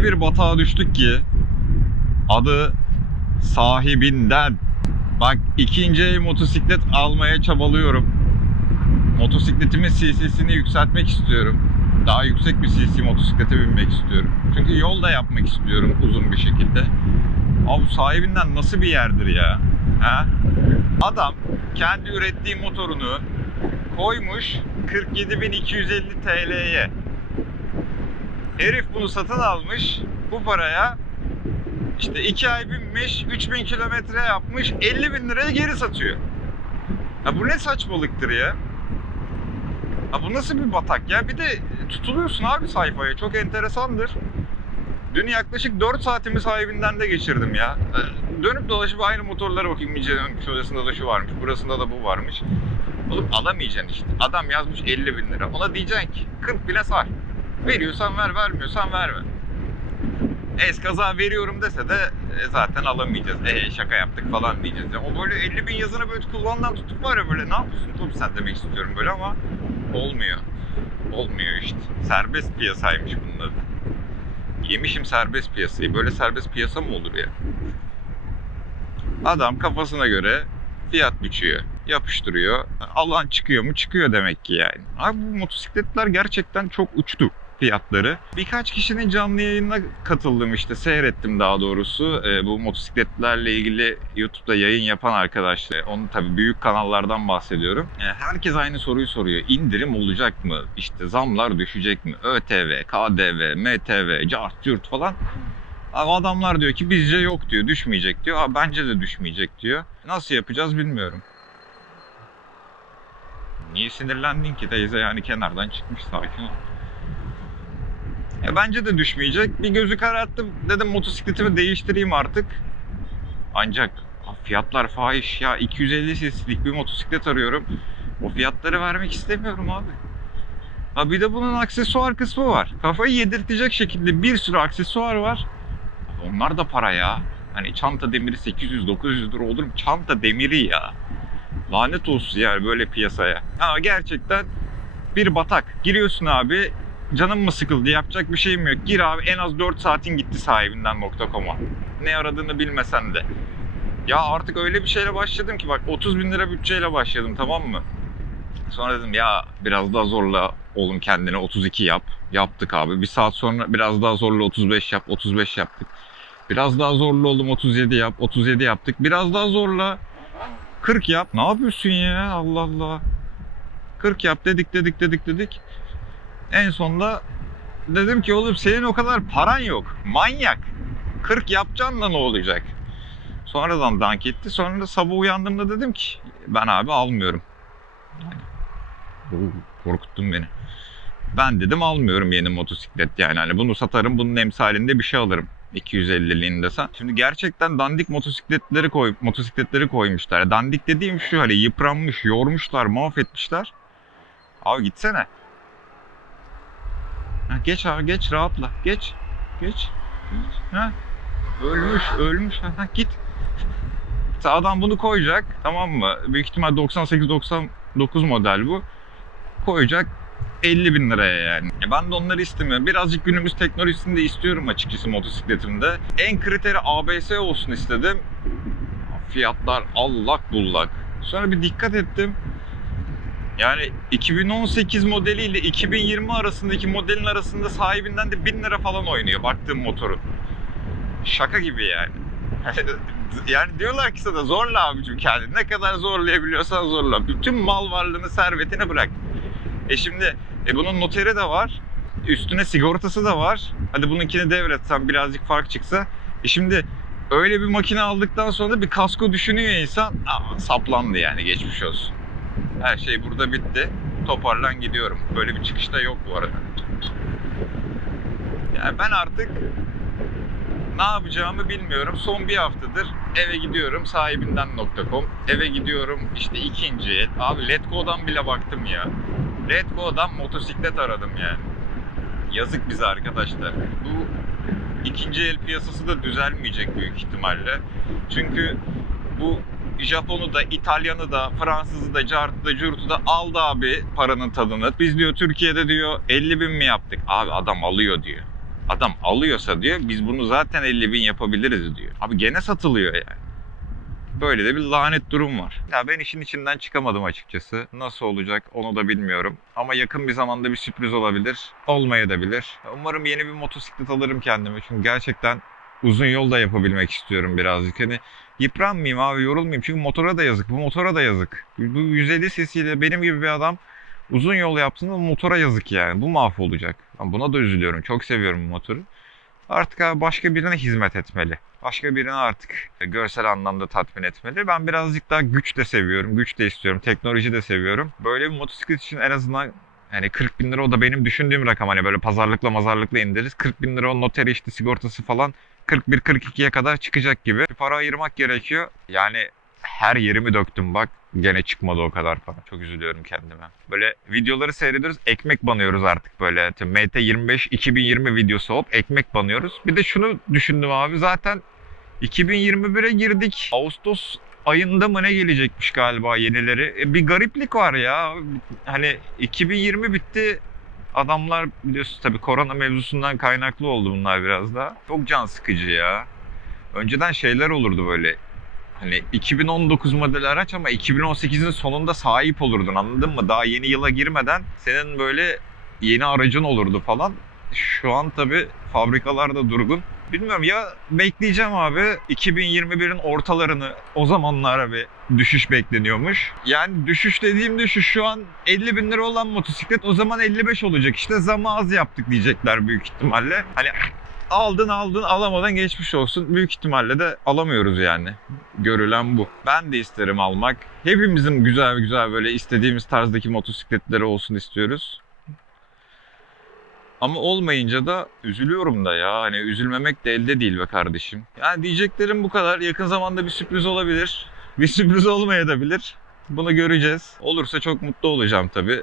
öyle bir batağa düştük ki adı sahibinden. Bak ikinci el motosiklet almaya çabalıyorum. Motosikletimin CC'sini yükseltmek istiyorum. Daha yüksek bir CC motosiklete binmek istiyorum. Çünkü yol da yapmak istiyorum uzun bir şekilde. Abi sahibinden nasıl bir yerdir ya? Ha? Adam kendi ürettiği motorunu koymuş 47.250 TL'ye. Herif bunu satın almış bu paraya işte 2 ay binmiş 3000 kilometre yapmış 50 bin liraya geri satıyor. Ya bu ne saçmalıktır ya? Ha bu nasıl bir batak ya? Bir de tutuluyorsun abi sayfaya. Çok enteresandır. Dün yaklaşık 4 saatimi sahibinden de geçirdim ya. Ee, Dönüp dolaşıp aynı motorlara bakayım. İnce'nin şurasında da şu varmış, burasında da bu varmış. Oğlum alamayacaksın işte. Adam yazmış 50 bin lira. Ona diyeceksin ki 40 bile sar. Veriyorsan ver, vermiyorsan verme. Eskaza veriyorum dese de e, zaten alamayacağız. E şaka yaptık falan diyeceğiz. Ya, o böyle 50 bin yazını böyle kullandan tutup var ya böyle ne yapıyorsun oğlum sen demek istiyorum böyle ama olmuyor. Olmuyor işte. Serbest piyasaymış bunun adı. Yemişim serbest piyasayı. Böyle serbest piyasa mı olur ya? Adam kafasına göre fiyat biçiyor. Yapıştırıyor. Alan çıkıyor mu? Çıkıyor demek ki yani. Abi bu motosikletler gerçekten çok uçtu fiyatları. Birkaç kişinin canlı yayınına katıldım işte seyrettim daha doğrusu. Ee, bu motosikletlerle ilgili YouTube'da yayın yapan arkadaşlar. Onun tabii büyük kanallardan bahsediyorum. Ee, herkes aynı soruyu soruyor. İndirim olacak mı? İşte zamlar düşecek mi? ÖTV, KDV, MTV, cart cürt falan. Ama adamlar diyor ki bizce yok diyor, düşmeyecek diyor. Aa, bence de düşmeyecek diyor. Nasıl yapacağız bilmiyorum. Niye sinirlendin ki teyze yani kenardan çıkmış sakin ol. Ya bence de düşmeyecek. Bir gözü kararttım. Dedim motosikletimi değiştireyim artık. Ancak fiyatlar fahiş ya. 250 cc'lik bir motosiklet arıyorum. O fiyatları vermek istemiyorum abi. Ha bir de bunun aksesuar kısmı var. Kafayı yedirtecek şekilde bir sürü aksesuar var. Onlar da para ya. Hani çanta demiri 800-900 lira olur mu? Çanta demiri ya. Lanet olsun yani böyle piyasaya. Ama gerçekten bir batak. Giriyorsun abi canım mı sıkıldı yapacak bir şeyim yok. Gir abi en az 4 saatin gitti sahibinden.com'a. Ne aradığını bilmesen de. Ya artık öyle bir şeyle başladım ki bak 30 bin lira bütçeyle başladım tamam mı? Sonra dedim ya biraz daha zorla oğlum kendine 32 yap. Yaptık abi. Bir saat sonra biraz daha zorla 35 yap. 35 yaptık. Biraz daha zorla oğlum 37 yap. 37 yaptık. Biraz daha zorla 40 yap. Ne yapıyorsun ya Allah Allah. 40 yap dedik dedik dedik dedik. En sonunda dedim ki oğlum senin o kadar paran yok. Manyak. 40 yapacaksın da ne olacak? Sonradan dank etti. Sonra da sabah uyandığımda dedim ki ben abi almıyorum. Oo, korkuttun beni. Ben dedim almıyorum yeni motosiklet yani. Hani bunu satarım bunun emsalinde bir şey alırım. 250'liğini desen. Şimdi gerçekten dandik motosikletleri koy motosikletleri koymuşlar. Dandik dediğim şu hani yıpranmış, yormuşlar, mahvetmişler. Abi gitsene. Ha, geç abi geç rahatla. Geç. Geç. Geç. Ha. Ölmüş, ölmüş. Ha, git. Adam bunu koyacak tamam mı? Büyük ihtimal 98-99 model bu. Koyacak 50 bin liraya yani. Ben de onları istemiyorum. Birazcık günümüz teknolojisini de istiyorum açıkçası motosikletimde. En kriteri ABS olsun istedim. Fiyatlar allak bullak. Sonra bir dikkat ettim. Yani 2018 modeliyle 2020 arasındaki modelin arasında sahibinden de 1000 lira falan oynuyor baktığım motorun. Şaka gibi yani. yani diyorlar ki sana zorla abicim kendini. Ne kadar zorlayabiliyorsan zorla. Bütün mal varlığını, servetini bırak. E şimdi e bunun noteri de var. Üstüne sigortası da var. Hadi bununkini devretsem birazcık fark çıksa. E şimdi öyle bir makine aldıktan sonra da bir kasko düşünüyor insan. Aa, saplandı yani geçmiş olsun. Her şey burada bitti. Toparlan gidiyorum. Böyle bir çıkış da yok bu arada. Yani ben artık ne yapacağımı bilmiyorum. Son bir haftadır eve gidiyorum sahibinden.com. Eve gidiyorum işte ikinci el. Abi Letgo'dan bile baktım ya. Letgo'dan motosiklet aradım yani. Yazık bize arkadaşlar. Bu ikinci el piyasası da düzelmeyecek büyük ihtimalle. Çünkü bu Japon'u da, İtalyan'ı da, Fransız'ı da, Cart'ı da, Curt'u da aldı abi paranın tadını. Biz diyor Türkiye'de diyor 50 bin mi yaptık? Abi adam alıyor diyor. Adam alıyorsa diyor biz bunu zaten 50 bin yapabiliriz diyor. Abi gene satılıyor yani. Böyle de bir lanet durum var. Ya ben işin içinden çıkamadım açıkçası. Nasıl olacak onu da bilmiyorum. Ama yakın bir zamanda bir sürpriz olabilir. Olmayabilir. Umarım yeni bir motosiklet alırım kendime. Çünkü gerçekten uzun yol da yapabilmek istiyorum birazcık. Hani yıpranmayayım abi yorulmayayım. Çünkü motora da yazık. Bu motora da yazık. Bu 150 cc'yle benim gibi bir adam uzun yol yaptığında motora yazık yani. Bu mahvolacak. Buna da üzülüyorum. Çok seviyorum bu motoru. Artık abi başka birine hizmet etmeli. Başka birini artık görsel anlamda tatmin etmeli. Ben birazcık daha güç de seviyorum. Güç de istiyorum. Teknoloji de seviyorum. Böyle bir motosiklet için en azından yani 40 bin lira o da benim düşündüğüm rakam. Hani böyle pazarlıkla mazarlıkla indiririz. 40 bin lira o noteri işte sigortası falan 41-42'ye kadar çıkacak gibi. Bir para ayırmak gerekiyor. Yani her yerimi döktüm bak. Gene çıkmadı o kadar para. Çok üzülüyorum kendime. Böyle videoları seyrediyoruz. Ekmek banıyoruz artık böyle. MT25 2020 videosu hop ekmek banıyoruz. Bir de şunu düşündüm abi. Zaten 2021'e girdik. Ağustos ayında mı ne gelecekmiş galiba yenileri. E, bir gariplik var ya. Hani 2020 bitti. Adamlar biliyorsunuz tabii korona mevzusundan kaynaklı oldu bunlar biraz da. Çok can sıkıcı ya. Önceden şeyler olurdu böyle. Hani 2019 model araç ama 2018'in sonunda sahip olurdun anladın mı? Daha yeni yıla girmeden senin böyle yeni aracın olurdu falan. Şu an tabii fabrikalarda durgun. Bilmiyorum ya bekleyeceğim abi 2021'in ortalarını o zamanlara bir düşüş bekleniyormuş. Yani düşüş dediğim düşüş şu an 50 bin lira olan motosiklet o zaman 55 olacak işte zamı az yaptık diyecekler büyük ihtimalle. Hani aldın aldın alamadan geçmiş olsun. Büyük ihtimalle de alamıyoruz yani. Görülen bu. Ben de isterim almak. Hepimizin güzel güzel böyle istediğimiz tarzdaki motosikletleri olsun istiyoruz. Ama olmayınca da üzülüyorum da ya. Hani üzülmemek de elde değil be kardeşim. Yani diyeceklerim bu kadar. Yakın zamanda bir sürpriz olabilir. Bir sürpriz olmayabilir. Bunu göreceğiz. Olursa çok mutlu olacağım tabii.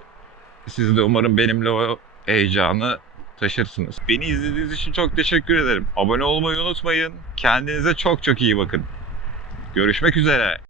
Siz de umarım benimle o heyecanı taşırsınız. Beni izlediğiniz için çok teşekkür ederim. Abone olmayı unutmayın. Kendinize çok çok iyi bakın. Görüşmek üzere.